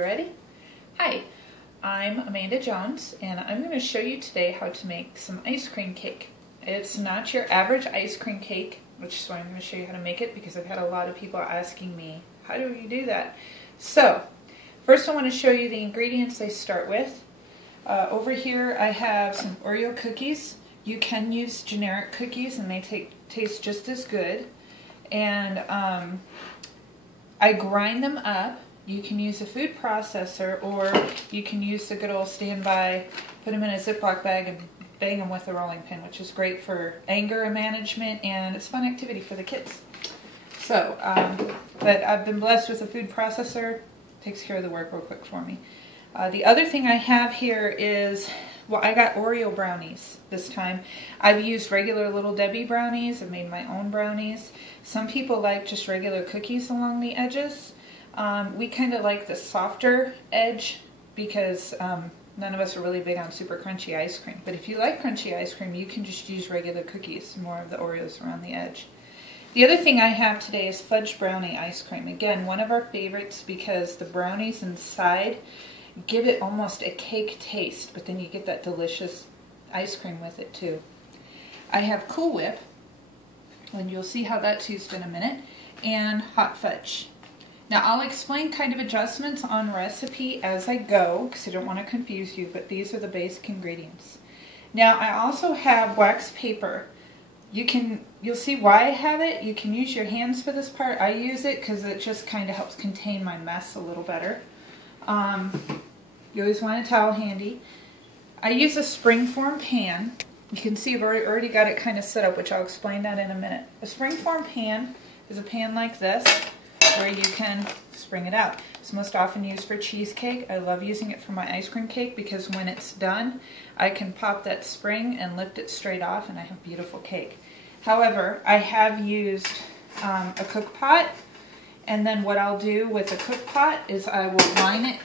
Ready? Hi, I'm Amanda Jones, and I'm going to show you today how to make some ice cream cake. It's not your average ice cream cake, which is why I'm going to show you how to make it, because I've had a lot of people asking me, how do you do that? So, first I want to show you the ingredients I start with. Over here I have some Oreo cookies. You can use generic cookies and they taste just as good. And I grind them up. You can use a food processor, or you can use the good old standby, put them in a Ziploc bag and bang them with a rolling pin, which is great for anger management, and it's a fun activity for the kids. So, but I've been blessed with a food processor. It takes care of the work real quick for me. The other thing I have here is, well, I got Oreo brownies this time. I've used regular Little Debbie brownies. I've made my own brownies. Some people like just regular cookies along the edges. We kind of like the softer edge because none of us are really big on super crunchy ice cream. But if you like crunchy ice cream, you can just use regular cookies, more of the Oreos around the edge. The other thing I have today is fudge brownie ice cream. Again, one of our favorites because the brownies inside give it almost a cake taste, but then you get that delicious ice cream with it too. I have Cool Whip, and you'll see how that's used in a minute, and hot fudge. Now I'll explain kind of adjustments on recipe as I go, because I don't want to confuse you, but these are the basic ingredients. Now I also have wax paper. You'll see why I have it. You can use your hands for this part. I use it because it just kind of helps contain my mess a little better. You always want a towel handy. I use a springform pan. You can see I've already got it kind of set up, which I'll explain that in a minute. A springform pan is a pan like this, where you can spring it out. It's most often used for cheesecake. I love using it for my ice cream cake because when it's done, I can pop that spring and lift it straight off and I have beautiful cake. However, I have used a cook pot, and then what I'll do with a cook pot is I will line it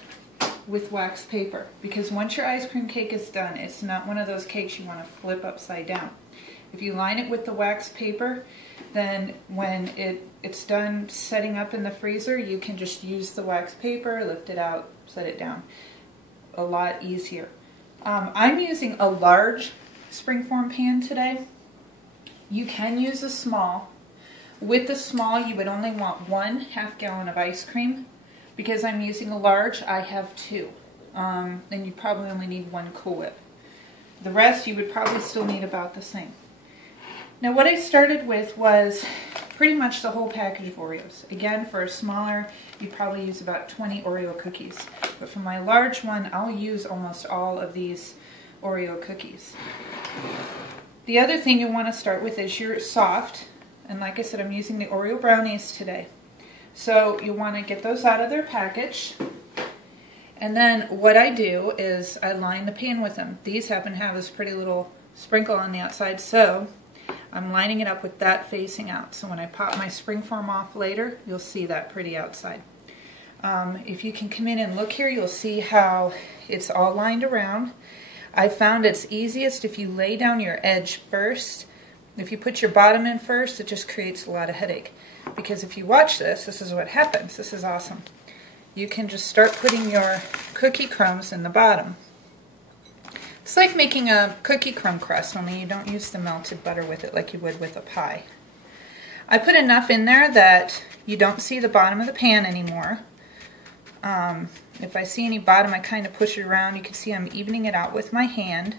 with wax paper, because once your ice cream cake is done, it's not one of those cakes you want to flip upside down. If you line it with the wax paper, then when it's done setting up in the freezer, you can just use the wax paper, lift it out, set it down. A lot easier. I'm using a large springform pan today. You can use a small. With the small, you would only want 1/2 gallon of ice cream. Because I'm using a large, I have 2. And you probably only need 1 Cool Whip. The rest you would probably still need about the same. Now what I started with was pretty much the whole package of Oreos. Again, for a smaller, you probably use about 20 Oreo cookies. But for my large one, I'll use almost all of these Oreo cookies. The other thing you want to start with is your soft. And like I said, I'm using the Oreo brownies today. So you want to get those out of their package. And then what I do is I line the pan with them. These happen to have this pretty little sprinkle on the outside, so I'm lining it up with that facing out. So when I pop my springform off later, you'll see that pretty outside. If you can come in and look here, you'll see how it's all lined around. I found it's easiest if you lay down your edge first. If you put your bottom in first, it just creates a lot of headache. Because if you watch this, this is what happens. This is awesome. You can just start putting your cookie crumbs in the bottom. It's like making a cookie crumb crust, only you don't use the melted butter with it like you would with a pie. I put enough in there that you don't see the bottom of the pan anymore. If I see any bottom, I kind of push it around. You can see I'm evening it out with my hand.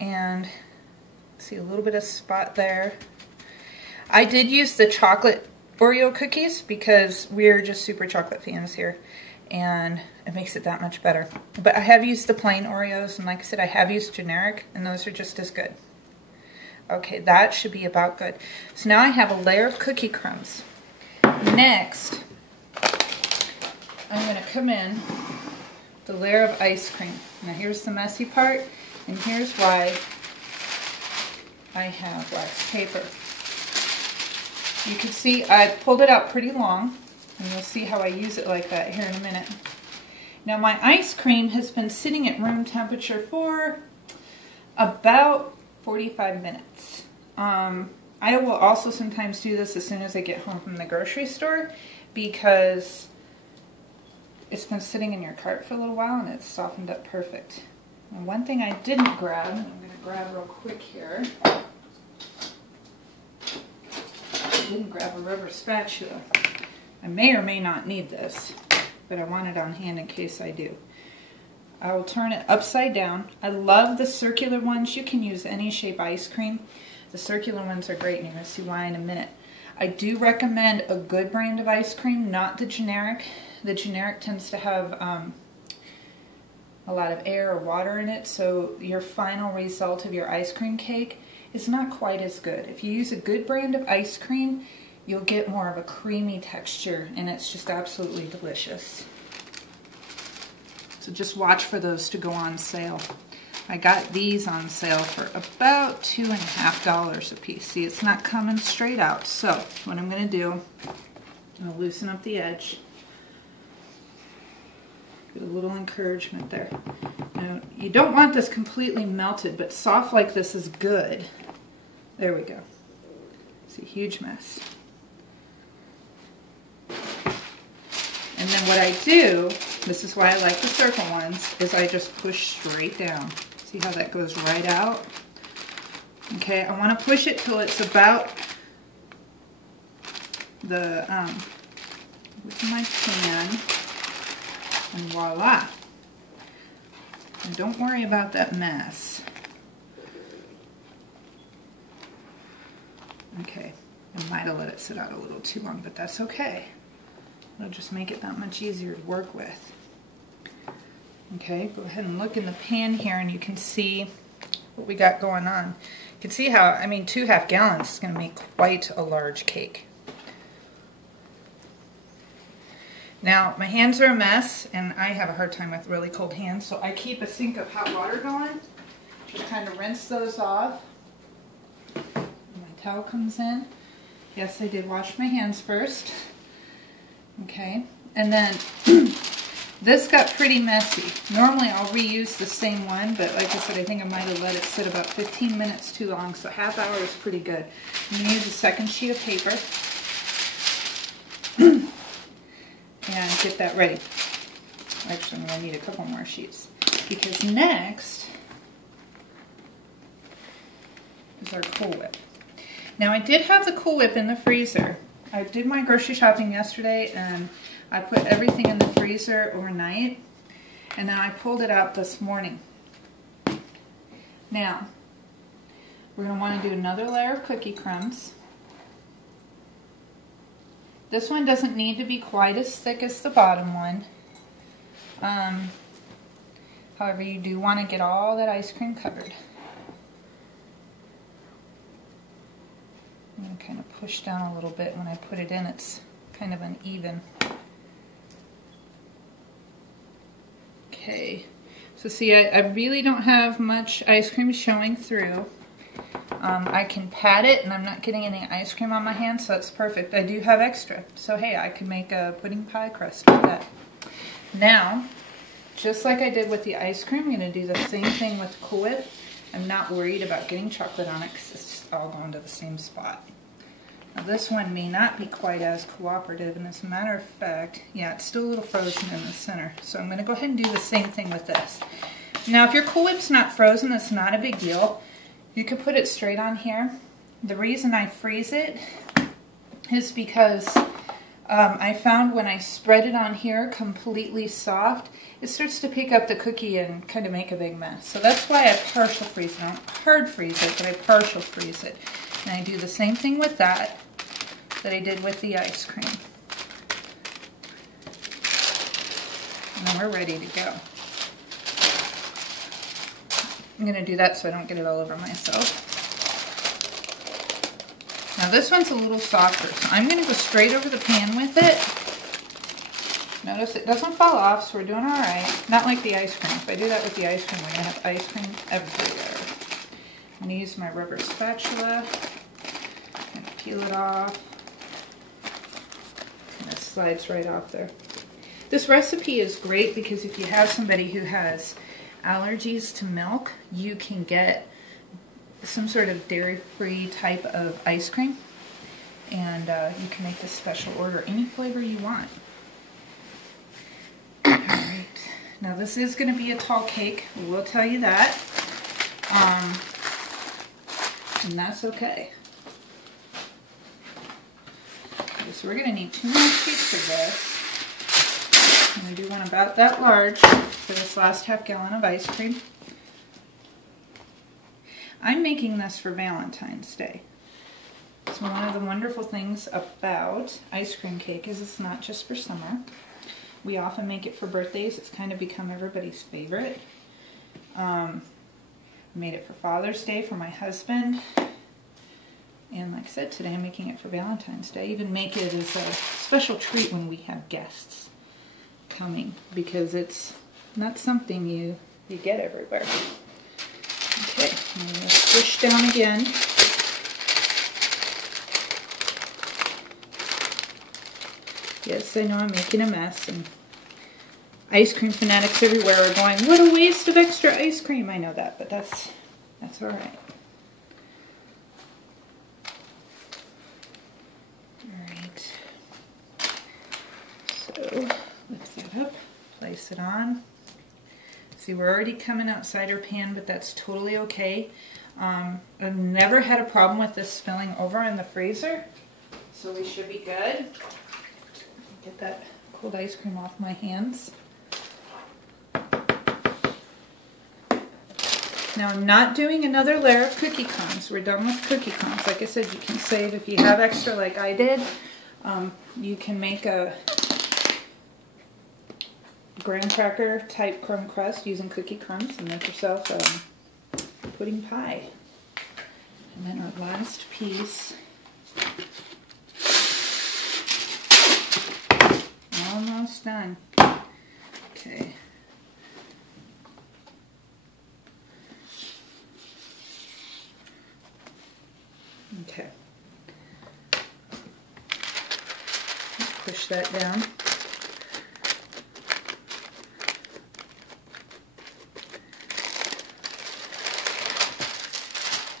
And see a little bit of spot there. I did use the chocolate Oreo cookies because we're just super chocolate fans here, and it makes it that much better. But I have used the plain Oreos, and like I said, I have used generic, and those are just as good. Okay, that should be about good. So now I have a layer of cookie crumbs. Next, I'm going to come in with a layer of ice cream. Now here's the messy part, and here's why I have wax paper. You can see I pulled it out pretty long, and you'll see how I use it like that here in a minute. Now my ice cream has been sitting at room temperature for about 45 minutes. I will also sometimes do this as soon as I get home from the grocery store, because it's been sitting in your cart for a little while and it's softened up perfect. And one thing I didn't grab, and I'm going to grab real quick here. I didn't grab a rubber spatula. I may or may not need this, but I want it on hand in case I do. I will turn it upside down. I love the circular ones. You can use any shape ice cream. The circular ones are great, and you're going to see why in a minute. I do recommend a good brand of ice cream, not the generic. The generic tends to have a lot of air or water in it, so your final result of your ice cream cake is not quite as good. If you use a good brand of ice cream, you'll get more of a creamy texture, and it's just absolutely delicious. So just watch for those to go on sale. I got these on sale for about $2.50 a piece. See, it's not coming straight out. So what I'm going to do, I'm going to loosen up the edge. Get a little encouragement there. Now, you don't want this completely melted, but soft like this is good. There we go. It's a huge mess. And then what I do, this is why I like the circle ones, is I just push straight down. See how that goes right out? Okay, I want to push it till it's about the width of my pan. And voila. And don't worry about that mess. Okay, I might have let it sit out a little too long, but that's okay. It'll just make it that much easier to work with. Okay, go ahead and look in the pan here and you can see what we got going on. You can see how, I mean, 2.5 gallons is going to make quite a large cake. Now, my hands are a mess, and I have a hard time with really cold hands, so I keep a sink of hot water going. Just kind of rinse those off. My towel comes in. Yes, I did wash my hands first. Okay, and then this got pretty messy. Normally I'll reuse the same one, but like I said, I think I might have let it sit about 15 minutes too long, so half hour is pretty good. I'm going to use a second sheet of paper. And get that ready. Actually, I'm going to need a couple more sheets. Because next is our Cool Whip. Now, I did have the Cool Whip in the freezer. I did my grocery shopping yesterday, and I put everything in the freezer overnight. And then I pulled it out this morning. Now, we're going to want to do another layer of cookie crumbs. This one doesn't need to be quite as thick as the bottom one. However, you do want to get all that ice cream covered. I'm going to kind of push down a little bit. When I put it in, it's kind of uneven. Okay, so see, I really don't have much ice cream showing through. I can pat it, and I'm not getting any ice cream on my hand, so that's perfect. I do have extra, so hey, I can make a pudding pie crust with that. Now, just like I did with the ice cream, I'm going to do the same thing with Cool Whip. I'm not worried about getting chocolate on it because it's all going to the same spot. Now, this one may not be quite as cooperative, and as a matter of fact, yeah, it's still a little frozen in the center. So I'm going to go ahead and do the same thing with this. Now, if your Cool Whip's not frozen, that's not a big deal. You can put it straight on here. The reason I freeze it is because I found when I spread it on here completely soft, it starts to pick up the cookie and kind of make a big mess. So that's why I partial freeze it. I don't hard freeze it, but I partial freeze it. And I do the same thing with that I did with the ice cream. And then we're ready to go. I'm going to do that so I don't get it all over myself. Now this one's a little softer, so I'm going to go straight over the pan with it. Notice it doesn't fall off, so we're doing alright. Not like the ice cream. If I do that with the ice cream, we're going to have ice cream everywhere. I'm going to use my rubber spatula and peel it off. And it slides right off there. This recipe is great because if you have somebody who has allergies to milk, you can get some sort of dairy-free type of ice cream, and you can make this special order any flavor you want. Now this is going to be a tall cake, I will tell you that. And that's okay. Okay, so we're going to need 2 more sheets of this. I'm going to do one about that large for this last half gallon of ice cream. I'm making this for Valentine's Day. So one of the wonderful things about ice cream cake is it's not just for summer. We often make it for birthdays. It's kind of become everybody's favorite. Made it for Father's Day for my husband. And like I said, today I'm making it for Valentine's Day. I even make it as a special treat when we have guests coming, because it's not something you get everywhere. Okay, I'm going to squish down again. Yes, I know I'm making a mess, and ice cream fanatics everywhere are going, what a waste of extra ice cream. I know that, but that's all right. All right. So, lift that up, place it on. See, we're already coming outside our pan, but that's totally okay. I've never had a problem with this spilling over in the freezer, so we should be good. Get that cold ice cream off my hands. Now I'm not doing another layer of cookie crumbs. We're done with cookie crumbs. Like I said, you can save if you have extra like I did. You can make a graham cracker type crumb crust using cookie crumbs and make yourself a pudding pie. And then our last piece. Almost done. Okay. Okay. Let's push that down.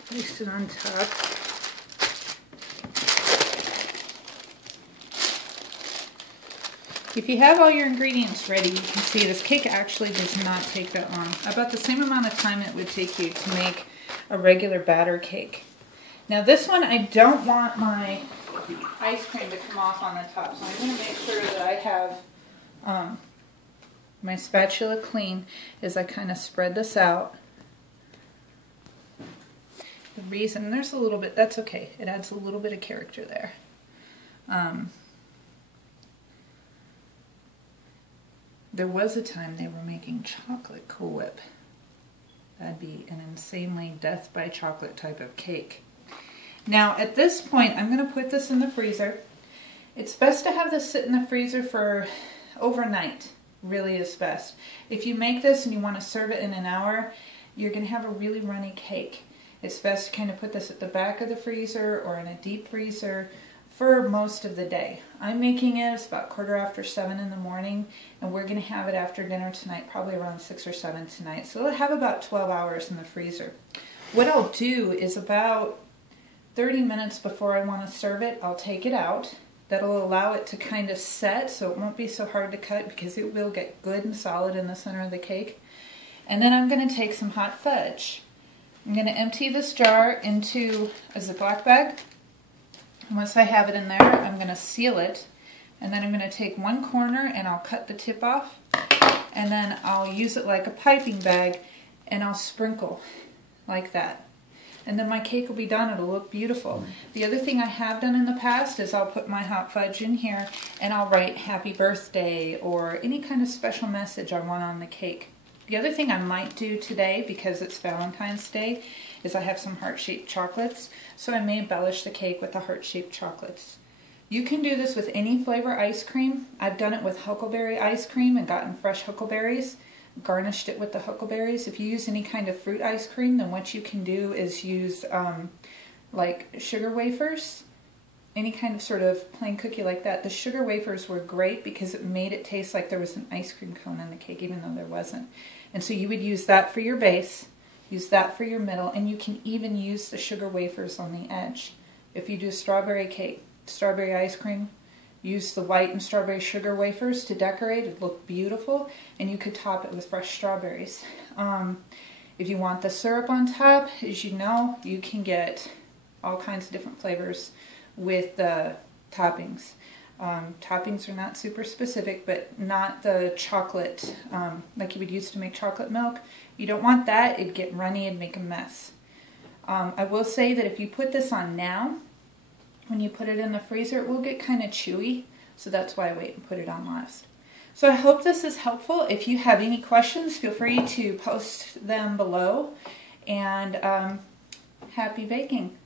Place it on top. If you have all your ingredients ready, you can see this cake actually does not take that long. About the same amount of time it would take you to make a regular batter cake. Now this one, I don't want my ice cream to come off on the top, so I'm going to make sure that I have my spatula clean as I kind of spread this out. The reason, there's a little bit, that's okay, it adds a little bit of character there. There was a time they were making chocolate Cool Whip. That'd be an insanely death by chocolate type of cake. Now at this point I'm going to put this in the freezer. It's best to have this sit in the freezer for overnight, really is best. If you make this and you want to serve it in an hour, you're going to have a really runny cake. It's best to kind of put this at the back of the freezer or in a deep freezer for most of the day. I'm making it, it's about 7:15 in the morning, and we're going to have it after dinner tonight, probably around 6 or 7 tonight. So it'll have about 12 hours in the freezer. What I'll do is about 30 minutes before I want to serve it, I'll take it out. That'll allow it to kind of set, so it won't be so hard to cut because it will get good and solid in the center of the cake. And then I'm going to take some hot fudge. I'm going to empty this jar into a Ziploc bag. Once I have it in there, I'm going to seal it, and then I'm going to take one corner and I'll cut the tip off, and then I'll use it like a piping bag and I'll sprinkle like that. And then my cake will be done. It'll look beautiful. The other thing I have done in the past is I'll put my hot fudge in here and I'll write happy birthday or any kind of special message I want on the cake. The other thing I might do today, because it's Valentine's Day, is I have some heart-shaped chocolates, so I may embellish the cake with the heart-shaped chocolates. You can do this with any flavor ice cream. I've done it with huckleberry ice cream and gotten fresh huckleberries, garnished it with the huckleberries. If you use any kind of fruit ice cream, then what you can do is use like sugar wafers, any kind of sort of plain cookie like that. The sugar wafers were great because it made it taste like there was an ice cream cone in the cake, even though there wasn't. And so you would use that for your base, use that for your middle, and you can even use the sugar wafers on the edge. If you do strawberry cake, strawberry ice cream, use the white and strawberry sugar wafers to decorate. It'd look beautiful, and you could top it with fresh strawberries. If you want the syrup on top, as you know, you can get all kinds of different flavors with the toppings. Toppings are not super specific, but not the chocolate like you would use to make chocolate milk. You don't want that. It'd get runny and make a mess. I will say that if you put this on now, when you put it in the freezer, it will get kind of chewy. So that's why I wait and put it on last. So I hope this is helpful. If you have any questions, feel free to post them below. And happy baking.